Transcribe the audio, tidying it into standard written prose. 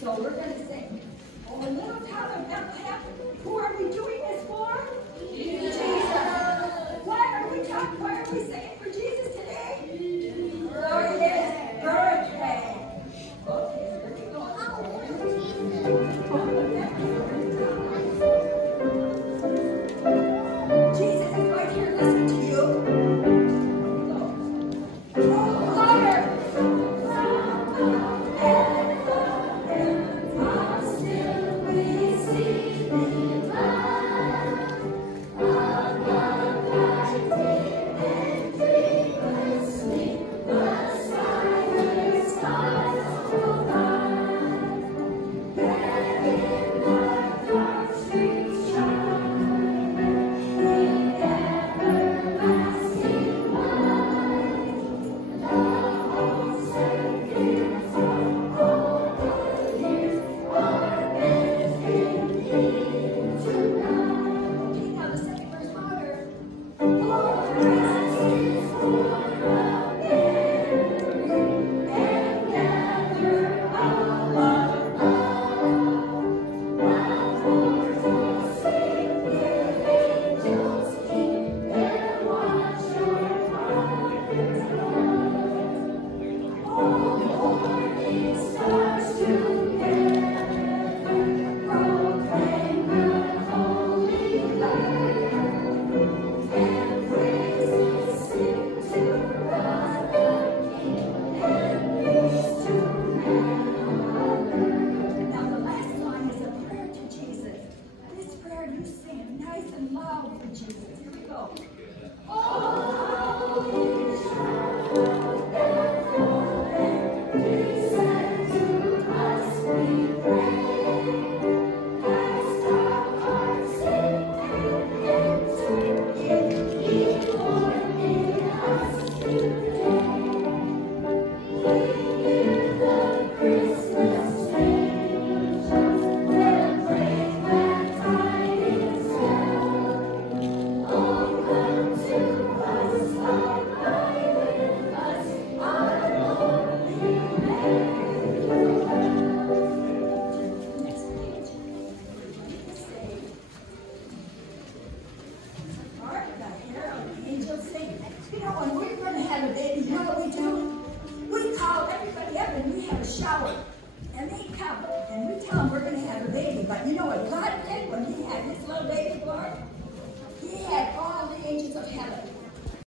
So we're going to sing. Oh, little town of Bethlehem, who are we doing this for? Jesus. Why are we singing for Jesus today? For his birthday. Okay, here we go. Jesus is right here listening to you. Shower, and they come, and we tell them we're going to have a baby. But you know what God did when he had his little baby born? He had all the angels of heaven